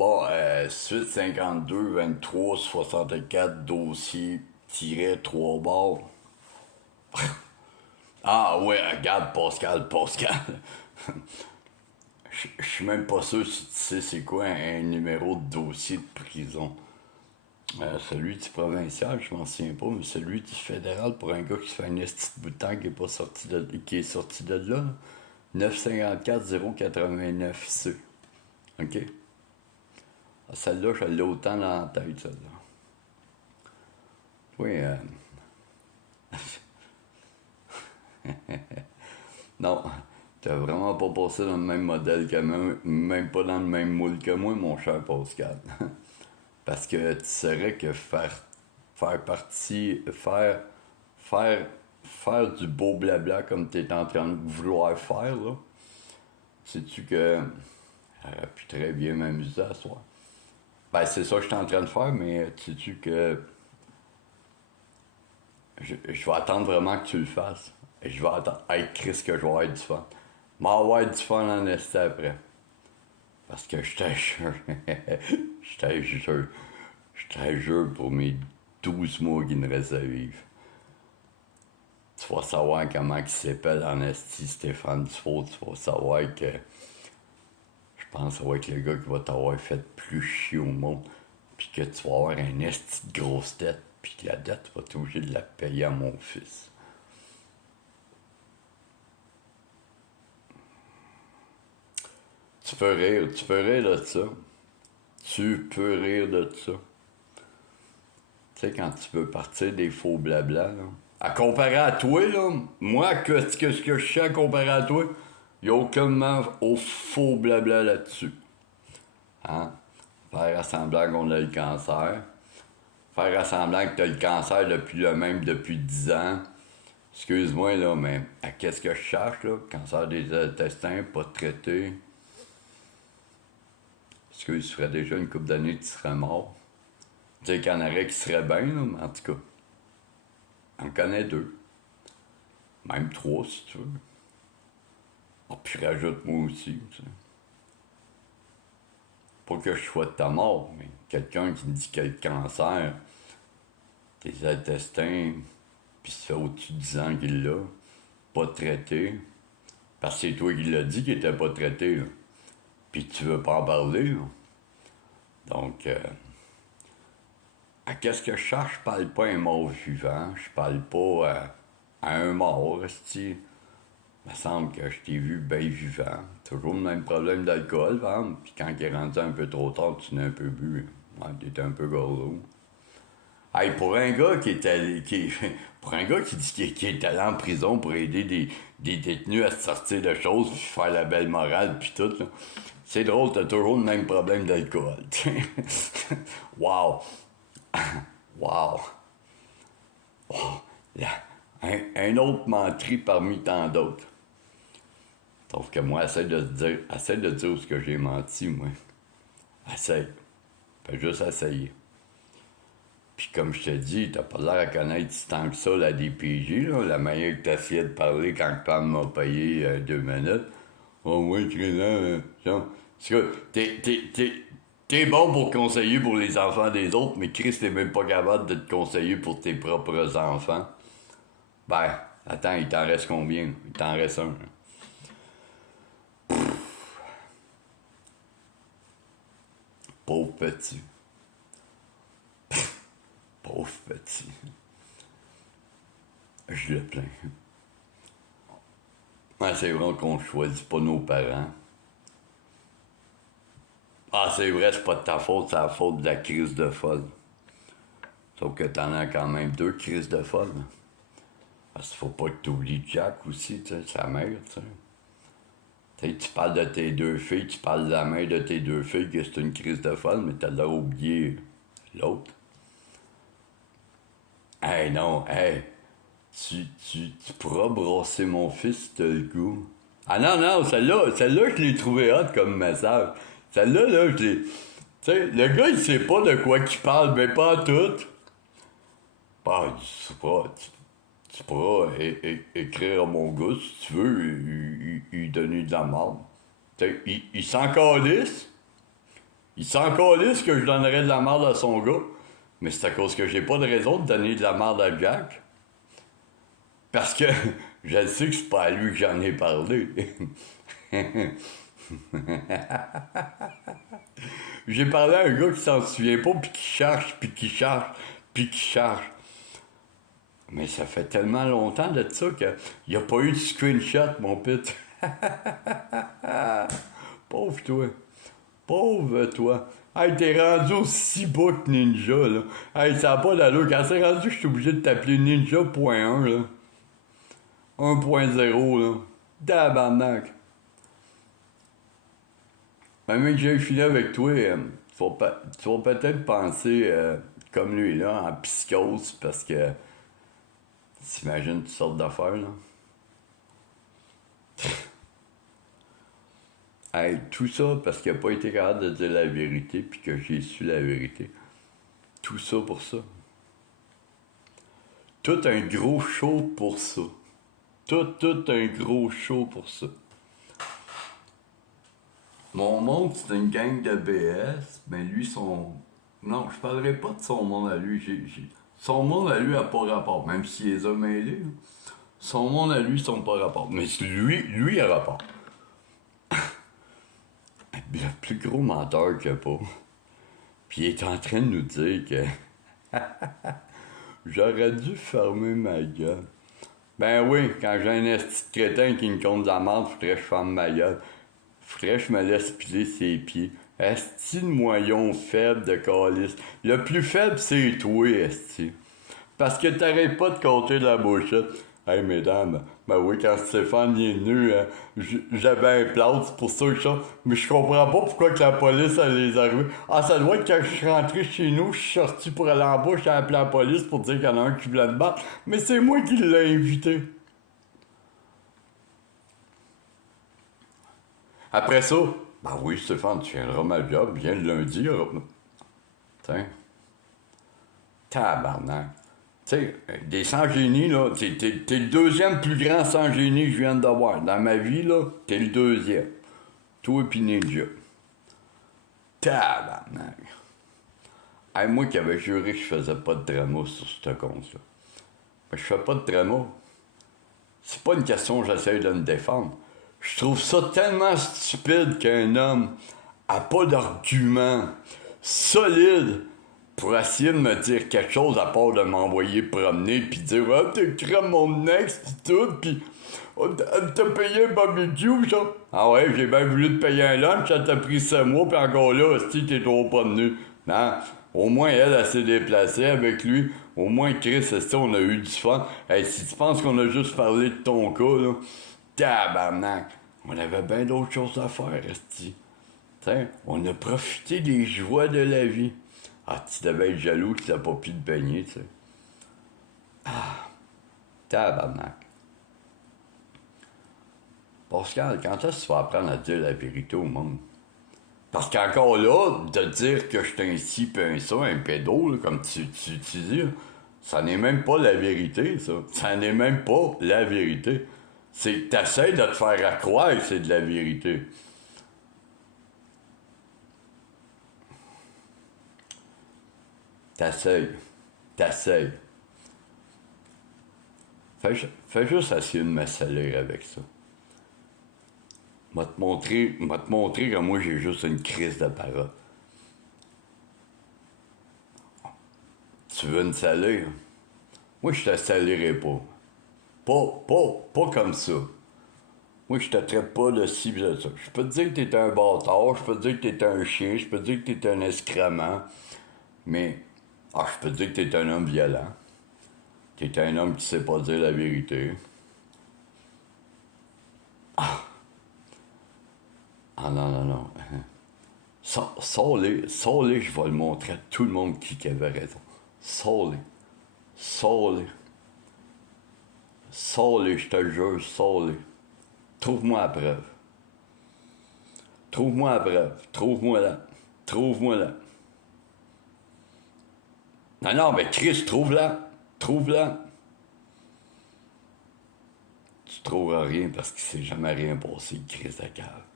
Bon, suite 52, 23, 64, dossier, tiret, 3 barres. Ah ouais, regarde Pascal. Je suis même pas sûr si tu sais c'est quoi un numéro de dossier de prison. Celui du provincial, je m'en souviens pas, mais celui du fédéral pour un gars qui se fait un esti de bout de temps qui est sorti de là. 954 089 C. OK? Ah, celle-là, je l'ai autant dans la tête, celle-là. Oui, non, t'as vraiment pas passé dans le même modèle que moi, même pas dans le même moule que moi, mon cher Pascal. Parce que tu saurais que faire partie, faire, faire du beau blabla comme t'es en train de vouloir faire, là, sais-tu que j'aurais pu très bien m'amuser à soir. Ben, c'est ça que je suis en train de faire, mais sais-tu que je vais attendre vraiment que tu le fasses. Et je vais attendre. Hey, Chris, que je vais avoir du fun. M'avoir du fun en esti après. Parce que je te jure, je te jure, je te jure pour mes 12 mois qui me restent à vivre. Tu vas savoir comment il s'appelle en esti Stéphane Dufault. Tu vas savoir que je pense que ça va être le gars qui va t'avoir fait plus chier au monde. Puis que tu vas avoir un esti de grosse tête. Puis que la dette, tu vas être obligé de la payer à mon fils. Tu peux rire de ça. Tu peux rire de ça. Tu sais, quand tu peux partir des faux blabla, là. À comparer à toi, là, moi, ce que je sais à comparer à toi, il n'y a aucunement au faux blabla là-dessus. Hein? Faire semblant qu'on a le cancer. Faire semblant que tu as le cancer depuis 10 ans. Excuse-moi, là, mais à qu'est-ce que je cherche, là? Cancer des intestins, pas traité. Excuse, ça ferait déjà une couple d'années que tu serais mort. Tu sais qu'il y en aurait qui seraient bien, là, mais en tout cas, on connaît 2. Même 3, si tu veux. Ah, puis rajoute-moi aussi, tu sais. Pas que je sois de ta mort, mais quelqu'un qui me dit qu'il a le cancer, tes intestins, puis ça fait au-dessus de 10 ans qu'il l'a, pas traité, parce que c'est toi qui l'as dit qu'il était pas traité, là. Puis tu veux pas en parler, là. Donc, à qu'est-ce que je cherche? Je parle pas à un mort vivant, je parle pas à un mort, esti. Il me semble que je t'ai vu bien vivant. Toujours le même problème d'alcool, hein? Puis quand il est rendu un peu trop tard, tu n'as un peu bu. Ouais, t'es un peu gorlot. Hey, pour un gars qui est allé, pour un gars qui dit qu'il est allé en prison pour aider des détenus à se sortir de choses, puis faire la belle morale, puis tout, là, c'est drôle, t'as toujours le même problème d'alcool. Wow! Wow! Wow! Là, un autre menterie parmi tant d'autres. Sauf que moi, essaie de dire où ce que j'ai menti, moi. Essaye. Fais juste essayer. Puis comme je te dis, t'as pas l'air à connaître tant que ça la DPJ, là, la manière que t'essayais de parler quand Pam m'a payé 2 minutes. Oh ouais, Crédit, parce que t'es bon pour conseiller pour les enfants des autres, mais Chris, t'es même pas capable de te conseiller pour tes propres enfants. Ben, attends, il t'en reste combien? Il t'en reste un. Pauvre petit. Pauvre petit. Je le plains. Ouais, c'est vrai qu'on choisit pas nos parents. Ah, c'est vrai, c'est pas de ta faute, c'est la faute de la crise de folle. Sauf que t'en as quand même 2 crises de folle. Parce qu'il faut pas que t'oublies Jack aussi, tu sais, sa mère, tu sais. Tu sais, tu parles de tes 2 filles, tu parles de la mère de tes 2 filles, que c'est une crise de folle, mais t'as l'air oublié l'autre. Hey non, hey, tu pourras brosser mon fils si t'as le goût. Ah non, non, celle-là, je l'ai trouvé hot comme message. Celle-là, là, je l'ai. Tu sais, le gars, il sait pas de quoi qu'il parle, mais pas en tout. Bah, je sais pas, tu pourras écrire à mon gars si tu veux, lui donner de la marde. Tu sais, il s'en calisse. Il s'en calisse que je donnerais de la merde à son gars. Mais c'est à cause que j'ai pas de raison de donner de la merde à Jack. Parce que je sais que c'est pas à lui que j'en ai parlé. J'ai parlé à un gars qui s'en souvient pas, puis qui cherche, puis qui cherche, puis qui cherche. Mais ça fait tellement longtemps de ça qu'il n'y a pas eu de screenshot, mon pit. Pauvre toi. Pauvre toi. Hey, t'es rendu aussi bas que Ninja, là. Hey, ça n'a pas d'allure. Quand c'est rendu, je suis obligé de t'appeler Ninja.1, là. 1.0, là. Tabarnak. Même que j'ai fini avec toi, tu vas peut-être penser comme lui, là, en psychose, parce que t'imagines toutes sortes d'affaires, là. Hey, tout ça parce qu'il n'a pas été capable de dire la vérité, puis que j'ai su la vérité. Tout ça pour ça. Tout un gros show pour ça. Tout un gros show pour ça. Mon monde, c'est une gang de BS, mais lui, son... Non, je parlerai pas de son monde à lui. Son monde à lui a pas rapport, même s'il les a mêlés. Là. Son monde à lui, sont pas rapport. Mais lui a rapport. Le plus gros menteur qu'il n'y a pas. Puis il est en train de nous dire que j'aurais dû fermer ma gueule. Ben oui, quand j'ai un esti de crétin qui me compte de la merde, faudrait que je ferme ma gueule. Faudrait que je me laisse piler ses pieds. Esti de moyon faible de calice. Le plus faible, c'est toi, esti. Parce que t'arrêtes pas de compter de la bouchette. Hey, mesdames, ben oui, quand Stéphane est venu, j'avais un plâtre, c'est pour ça que je chante. Mais je comprends pas pourquoi que la police, elle les arrive. Ah, ça doit être quand je suis rentré chez nous, je suis sorti pour aller en bas, j'ai appelé la police pour dire qu'il y en a un qui voulait me battre. Mais c'est moi qui l'ai invité. Après ça, ben oui, Stéphane, tu viendras ma job, viens le lundi. Tiens. Tabarnak. Tu sais, des sans-génies, là, t'es le deuxième plus grand sans-génie que je viens d'avoir. Dans ma vie, là, t'es le deuxième. Toi pis Ninja. Tabarnak. Hey, moi qui avais juré que je faisais pas de drama sur ce compte-là. Mais je fais pas de drama. C'est pas une question que j'essaie de me défendre. Je trouve ça tellement stupide qu'un homme a pas d'argument solide pour essayer de me dire quelque chose à part de m'envoyer promener pis dire « Ah, t'es crème mon ex pis tout pis t'as payé un barbecue genre. » Ah ouais, j'ai bien voulu te payer un lunch, ça t'a pris 7 mois pis encore là, hostie, t'es trop pas venu. Non, au moins elle s'est déplacée avec lui. Au moins Chris, hostie, on a eu du fun. Hey, si tu penses qu'on a juste parlé de ton cas, là, tabarnak, on avait bien d'autres choses à faire, hostie. T'sais, on a profité des joies de la vie. Ah, tu devais être jaloux que tu n'as pas pu te baigner, tu sais. Ah, tabarnak. Pascal, quand est-ce que tu vas apprendre à dire la vérité au monde? Parce qu'encore là, de dire que je suis un ci pis un ça, un pédo, là, comme tu dis, ça n'est même pas la vérité, ça. Ça n'est même pas la vérité. C'est que t'essaies de te faire croire que c'est de la vérité. T'essayes. Fais juste essayer de me salir avec ça. M'a te montrer que moi j'ai juste une crise de parole. Tu veux me salir? Moi je te salirai pas. Pas comme ça. Moi je te traite pas de ci pis de ça. Je peux te dire que t'es un bâtard, je peux te dire que t'es un chien, je peux te dire que t'es un excrément, mais je peux te dire que t'es un homme violent. T'es un homme qui sait pas dire la vérité. Ah non. Sors-les, je vais le montrer à tout le monde qui avait raison. Sors-les. Sors-les, je te le jure, sors-les. Trouve-moi la preuve. Trouve-moi là. Non, mais Chris, trouve-la. Tu trouveras rien parce qu'il s'est jamais rien passé, Chris de cave.